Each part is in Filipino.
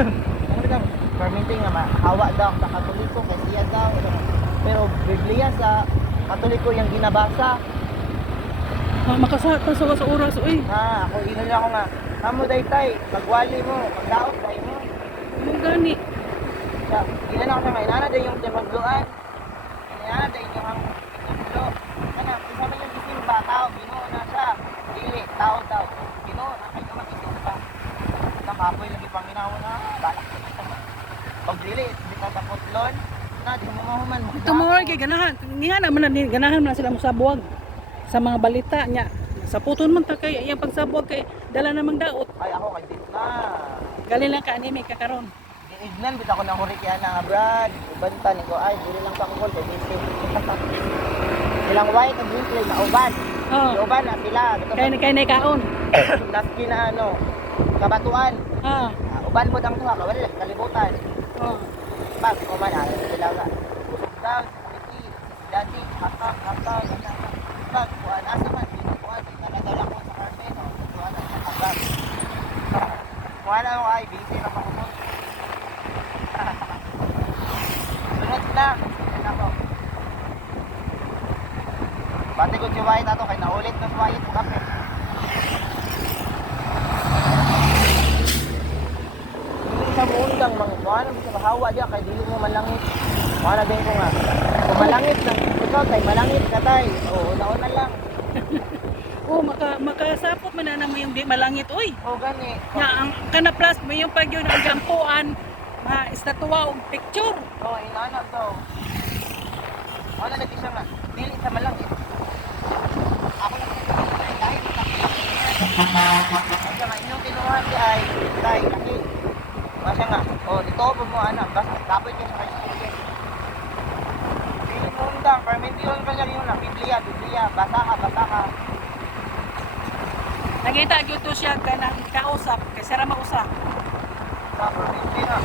Ano daw? Fermenting nga hawa daw sa Katoliko kay siya daw. Pero Biblia sa Katoliko yung ginabasa. Makasata sa oras, uy. Ako ino ako nga. Amo daytay, pagwali mo, pagdaot kay mo. Ano gani? Ina na ako sa inana day yung timagluan. Inana day yung ang itutlo. Kana, isa man yung gisimba tao, Ginoo na siya. Dili, tao daw. Ginoo na kayo mag-isimba. Nakapoy lagi Panginoon na balak. Pag dili, di ka taputlon. Na, di mo mahuman mo. Ito mo kay ganahan. Nga naman na ganahan man sila mo sa buwag. Sa mga balita niya. Sa puton man ta kay iyang pagsabuwag kay dala namang daot. Ay, ako kay dit na. Galing lang ka anime kakaron. Ignan bitaw ko ng hurikyan na Brad. Ubanta ni ko ay dili lang pa ko kay busy. Silang white and green play na uban. Oh. Uban na sila. Kay na kaon. Naski na ano, kabatuan. Ah. Uban mo dang tuwa, wala lang kalibutan. Oh. Pag kuman na sila nga. Usog daw, si Daddy, haka, pag kuan asa man dito kuan, naladala ko sa Carmeno, kuan na kabag. Kuan na ay busy na pa ko. Sunod lang. Ako. Pati ko si White ato kay naulit na si White mo kape. Hindi sa mundang mga kuan ang bisa mahawa diya kay dili mo malangit. Kuan na din ko nga. Kung malangit na ikaw tay malangit ka tay. Oo, una lang. Oh, makasapot man na mo yung di malangit uy. O gani. Nga ang kana plus mo yung pag yun ang jampuan, ma-estatwa og picture. Oo, inanak daw. Wala na siya nga. Dili sa malangit. Ako lang kahit Kasi nga inyong kinuha si ay tay, laki. Basta nga, dito po mo anak, basta tapos yung sa kanya. Dili mo undang, permentiyon ka lang yun na, Biblia, basa ka. Nakita gyud to siya kanang kausap kay sara mausap. Sa permenti na,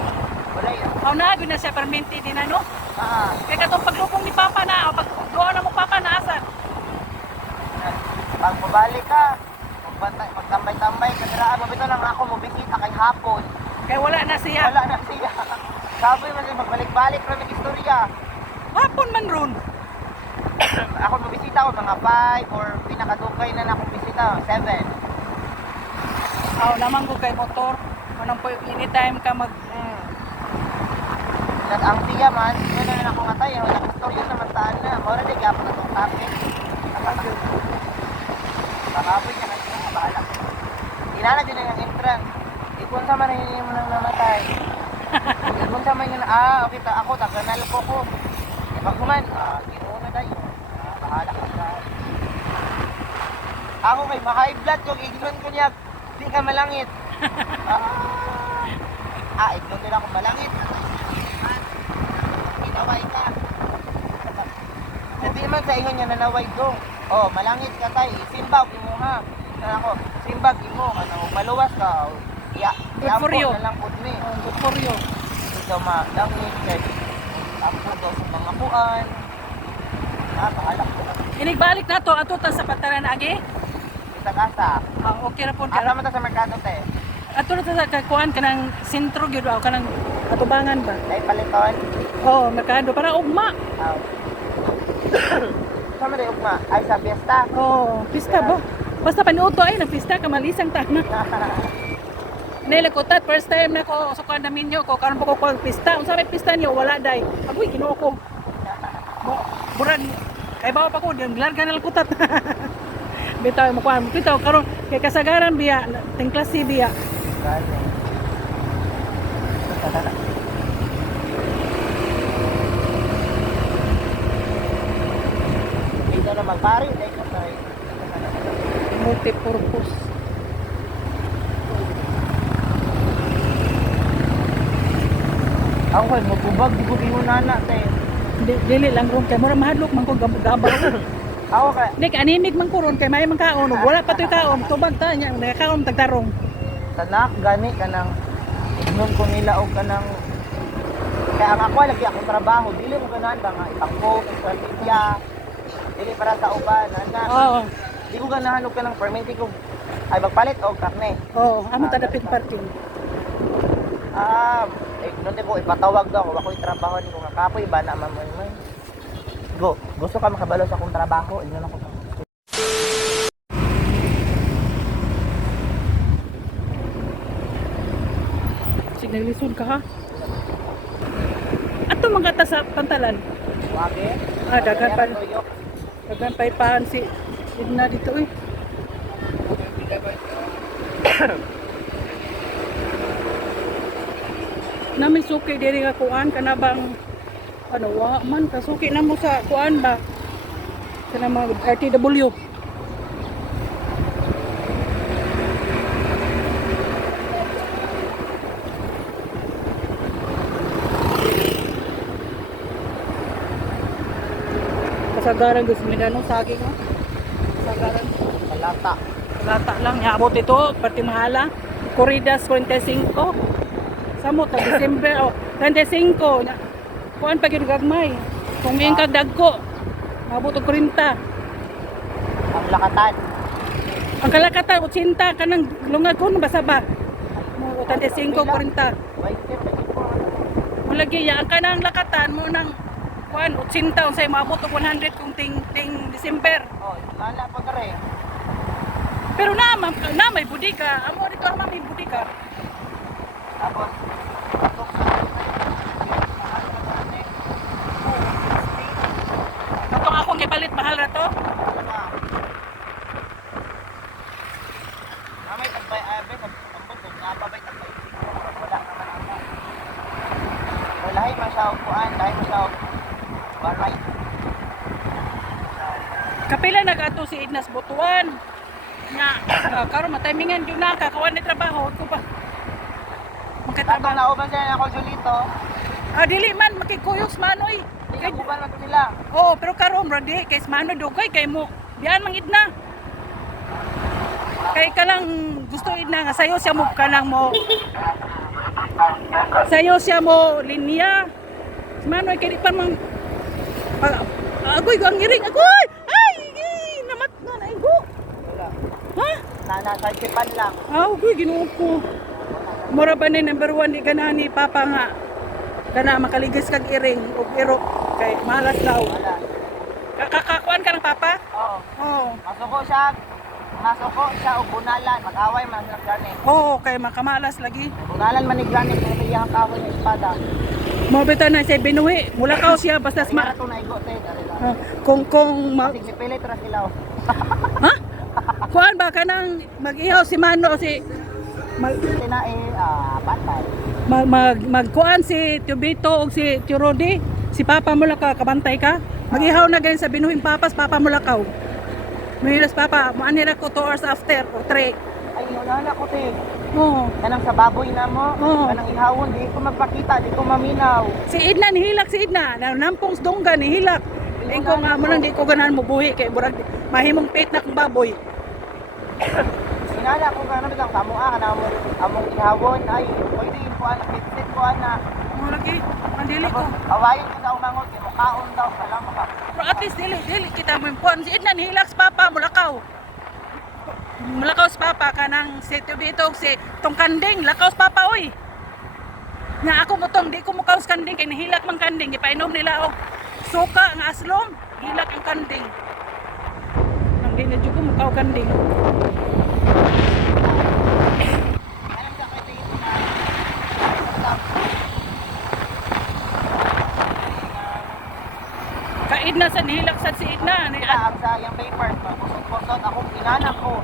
wala yan. Aw na gyud na siya permente din ano. Kay katong paglupong ni Papa na, o pagduwa na mo Papa na asa. Pag mabalik ka, magtambay-tambay, kasiraan mo bito lang ako mo bisita kay hapon. Kay wala na siya. Wala na siya. Sabi mo siya, magbalik-balik kami ng istorya. Hapon man ron. Ako mabisita ko mga 5 or pinakadugay na akong bisita, 7. Aw naman ko kay motor. Manang po anytime ka mag Ang siya man, yun na ako nga tayo, nag-istorya naman taan na. Mora di kaya pa na itong topic. Pakapoy niya kasi nga, bahala. Inana din ang entrance. Ipon sa man yung nang namatay. Ipon sa man yun, okay, ako, taganal ko. Pagkuman, Ginoo na tayo. Bahala ka sa. Ako kay ma-high blood ko, ignon ko niya, di ka malangit. Ignon nila ako malangit. Inaway ka. Hindi man sa inyo niya nanaway dong. Malangit ka tayo, simba, kimuha. Ako, simba, kimo, maluwas ka. Good for you. Na lang po ni. Good for you. Ikaw malangit, kay ampo daw sa mga kuan. Nakakaalak ko lang. Inigbalik na to ato ta sa pataran agi. Isa-kasa. Okay ra pon Asa ka. man ta sa merkado te? Ato na ta sa kuan kanang sentro gyud aw kanang atubangan ba. Dahil paliton. Oh, merkado para ugma. Sama rin ugma. Ay sa fiesta. Oh, pista ba? Basta panuto ay na pista ka malisang ta na. Nilakutat first time na ko sukan namin nyo ko karon pa ko pista. Unsa may pista niyo wala day. Agoy kinuo ko. Burag kay bawa pa ko larga na lakutat. Bitaw mo kuan. Bitaw karon kay kasagaran biya ting klase biya. Dito na magpari. Dahil ko tayo. Multi-purpose. Ako kay mapubag. Di ko kinunana tayo. Dili lang ron kay mura mahadlok man ko gabaw. Ako kay. Nik anemic man ko ron kay may man kaon ug wala pa toy kaon tubag ta nya nagakaon tagtarong. Tanak gani kanang ignon ko nila og kanang kaya ang ako lagi akong trabaho dili mo ganahan ba nga ipang-post sa media dili para sa uban ana Oo. di ko ganahan og kanang permente ko ay magpalit og karne Oo, amo ta dapit parking. Nun ko ipatawag daw ako ako'y trabaho ni ko nga kapoy ba na mamoy. Go, gusto ka makabalo sa akong trabaho, inyo na ko. Sige, naglisod ka ha. Ato mga ta sa pantalan. Wage. Dagan pa. Tuyo. Dagan pa ipaan si Edna dito eh. Nami suki diri nga kuan kana bang ano wa man kasuki na mo sa kuan ba kana mga RTW. Kasagaran gusto nila no saging no. Kasagaran. Malata. Lata lang niya abot ito pati mahala. Corridas 45. Samo ta December o 35 nya. Kuan pa gyud gagmay. Kung yung kagdagko. Abot og 40. Ang lakatan. Ang kalakatan 80 kanang lungag ko basa ba. Mo 35 40. Wait, Mulagi ya ang kanang lakatan mo nang kuan 80 unsay maabot og 100 kung ting December. oh, lala pa kare. Pero na may budika. Amo dito ama may budika. Tapos pasok Katong akong gipalit mahal na to. Namay tagbay abe sa ambot kung napabay tagbay. Wala naman ako. Walahi masyaw kuan, lahi masyaw baray. Kapila nag-ato si Ignas Butuan. Nga, karon matimingan yun na, kakawan ni trabaho. Ko ba? Katong Magkatrabaho. nauban sila ako Julito. Dili man, makikuyos manoy. Hindi ka buban man to sila. Oo, pero karon bradi, kay manoy dugay, kay mo. Diyan mang Idna. Kay ka lang gusto Idna, nga sayo siya mo kanang mo. Sayo siya mo linya. Si manoy, kay di pa mang. Agoy, ang iring, agoy! Ay, namat na, naigo. Wala. Ha? Nasa sipan lang. Agoy, ginuog ko. Mura ba ni number 1 di ganahan ni Papa nga. Kana makaligas kag iring ug irok kay malas daw. Wala. Kakakuan ka ng Papa? Oo. Oo. Masuko siya og bunalan, mag-away man sa gani. Oo, kay makamalas lagi. Bunalan man ni gani kung iyang kahoy ng espada. Mo bitaw na siya binuhi. Mulakaw siya basta Mara to na igo te, dali lang. kung Kasi si Pilit ra sila. ha? Kuan ba kanang mag-ihaw si Mano o si Tinae patay. magkuan si Tubito o si Tirodi, si Papa mo lang kabantay ka. Mag-ihaw na ganyan sa binuhing papas, Papa mo lakaw. Mahilas Papa, maanira ko 2 hours after o 3. Ay wala na ko te. Oo. Kanang sa baboy na mo, Oo. kanang ihawon di ko magpakita, di ko maminaw. Si Idna nihilak si Idna, nampong dongga nihilak. Ay ko nga mo lang di ko ganahan mo buhi kay burag mahimong pit na kong baboy. Sinala ko kanang bitang kamo kana mo among ihawon ay pwede ko ana pitsit ko ana. Mo lagi, mandili ko. Awayon ko sa umangot kay mukaon daw kala maka. Pero at least dili kita mo impuan. Si Idna nihilak si Papa mulakaw. Mulakaw si Papa kanang si Tubito si tong kanding lakaw si Papa oy. Nga ako mo tong di ko mukaw sa kanding kay nahilak man kanding gipainom nila og suka nga aslom, hilak ang kanding. Nang di na jud ko mukaw kanding. Alam sa kay tingin na. Ka Idna sa nihilak sa si Idna. Ang sa yung papers, pusot-pusot akong inanak ko.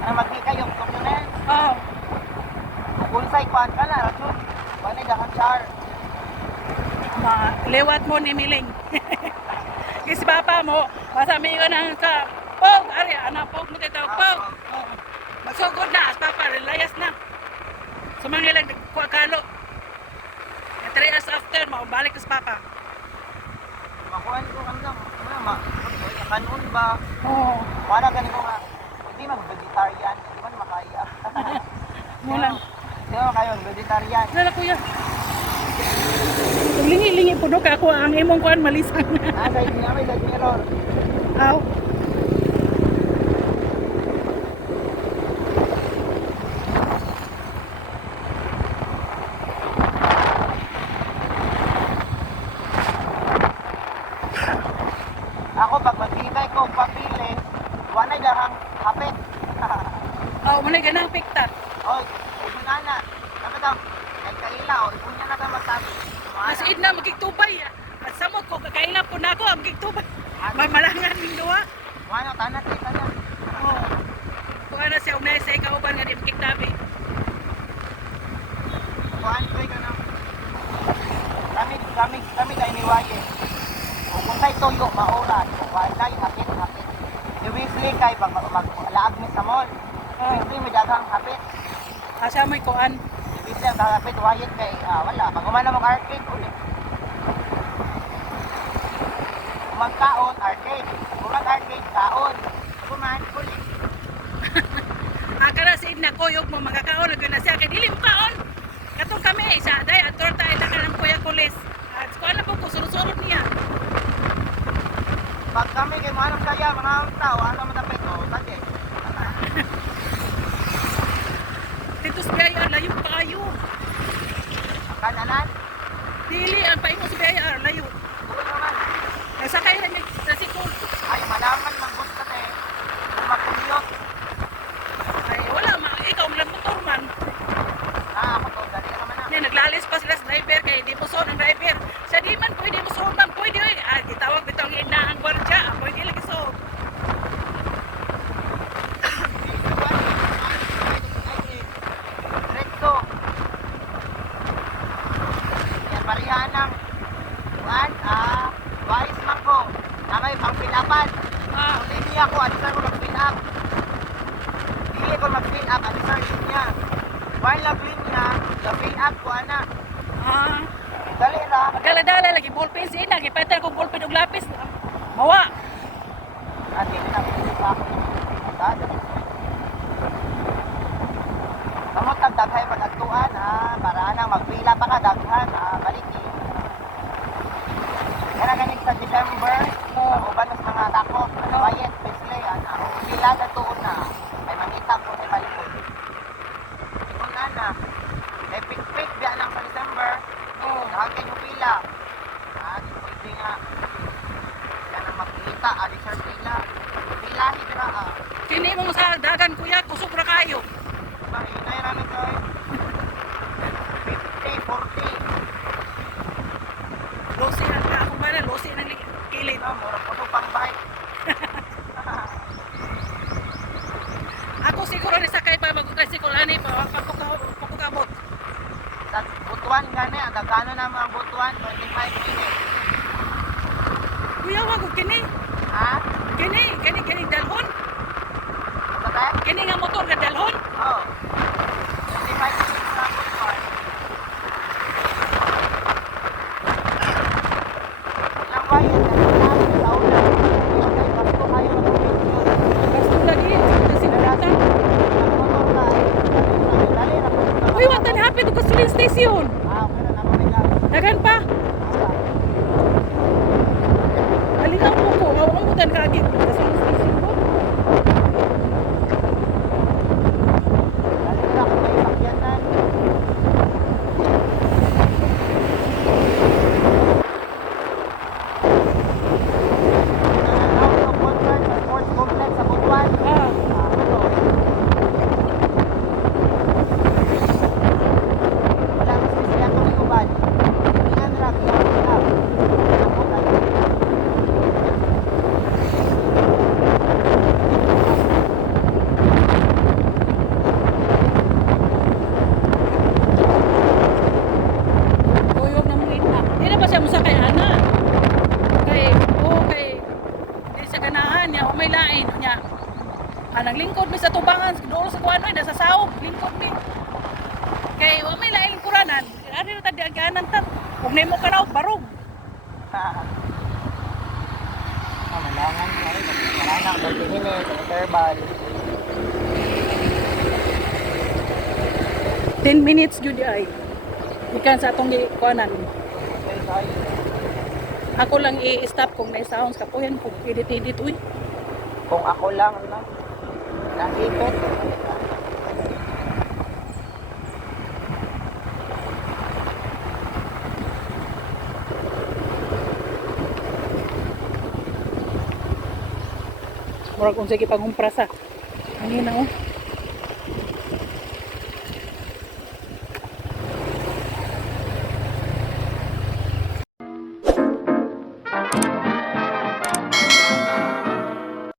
Ano magdi kayo document? Oh, Unsay kuan ka na, Rasul. Bani dahan char. lewat mo ni Miling. Kasi Papa mo, basta may yun ang ka, Pog, ari, anak Pog mo titaw, Pog. Magsugod na, as Papa, relayas na. Sumangilag, kuha kalo. 3 hours after, maubalik sa Papa. Makuan ko lang. Kanon ba? Oo. Wala ganin ko nga. Hindi mag-vegetarian. Hindi man makaya. Mulang. Hindi mo kayo vegetarian. Lala kuya. Kung lingi-lingi po kay ako ang imong kuan malisang. Sa hindi namin sa mirror. Aw. dahang hapit. Oh, muna ganang pikta. Oy, ibon na. Dapat ang kaila o ibon niya na ka magsabi. As in na magigtubay. At samot ko kakaila po na ako ang magigtubay. Mamalangan ning duwa. Ano, tanat eh, tanat. Oh. Kuha na siya unay sa ikauban nga di magigtabi. Kuhaan ko ka na. Kami tayo ni Waye. Kung kuntay toyo, maoras. Kung walay, hapit. Si Weasley kay mag-laag mi sa mall. Oh. Weasley may daghang hapit. Asa mo'y kuan. Si Weasley ang hapit, Waye kay wala. Pag umana mag-arcade, ulit. Magkaon, arcade. Kung mag-arcade, kaon. Kuman, ulit. Akara sa idna koyog mo magkakaon na siya kay dili mo kaon. Katong kami sa day at torta ila ka ng kuya kulis. At kuan na po ko sunod niya. Pag kami kay mga anong kaya, mga tao, ano matapit, o, tadi. Dito sa biyaya layo kaayo. Kananan, Dili ang paingo sa biyaya layo. tuon naman. Nasakay na ni sa sikol. Ay, malaman mang gusto ka eh. Kung makumiyot, Ay wala ikaw man lang motor man. ako to, dali naman na. Ni naglalis pa sila sa driver kay di mo son ang driver. Sa di man pwede mo son man pwede oy. Gitawag bitong ina ang gwardiya. Pwede lagi so. Diretso. Yan, parihan ng kuwan, wais man ko. Na may pang-pinapan. Ah, Hindi ako, alisan ko mag-pin up. Dili ko mag-pin up, alisan niya. While nag-pin niya, na-pin up ko, ana. ah. Dali ra. Magdala-dala lagi ballpen si ina gipenter kog ballpen og lapis. Mawa. At yun na, hindi pa ako. Kamot ang daghay pag-agtuan, para na magpila pa ka, daghan, balik eh. Kaya ganig sa December, uban mas mga takot, Wyatt, Wesley, pila na tuon na, ay mangita ko sa balikod. Kung na, may pik-pik biya lang sa December, nakagay yung pila. Di pwede nga, yan ang magpilita, alisar pila. Pilahi ka Kini mo sa dagan kuya kusog ra kayo. Hinay namin ko 50, 40. Losi na ako ba na losi nang kilid. Mura po pang bike. Ako siguro ni sakay pa mag-tricycle ani pa pagkukabot. Sa butuan gani, agagano naman ang butuan, 25 minutes. Kuya wag og kini. Ha? Kini dalhon. Ano ba? Kini nga motor nga dalhon. Oo. 25 minutes na ang butuan. Ilang bayan, nagsasabi sa ulan. Okay, basto kayo mag-video. Gasto lagi sa sigareta. Nagmotor ka, dali na po. Uy, watan happy to gasoline station. Okay na naman nila. Dagan pa. Halinaw mo ko, awang mo dan kagi gasoline station ko. Dali na kung may sakyanan. House of Conference sa Sports Complex sa Butuan. Ah, Wala mas bisaya kami ubad. Ilan ra kaya wala. Ako tayo. kuyog na mong ina. Di na ba siya musakay ana? Kay di sa ganahan niya, o may lain niya. Naglingkod mi sa tubangan, doon sa kuano, nasa saog, lingkod mi. Kay o may lain kuranan, ari na tadi aganan ta. Ug nimo ka raw barog. Malangan ko ay malangan ko din eh sa interbal. 10 minutes jud ay. Ikan sa atong kuanan. Okay, tayo. Ako lang i-stop kung na-sounds kapuyan kung edit-edit uy. Kung ako lang na nakipit. Murag kung sige pangumpra sa. Hangin na oh.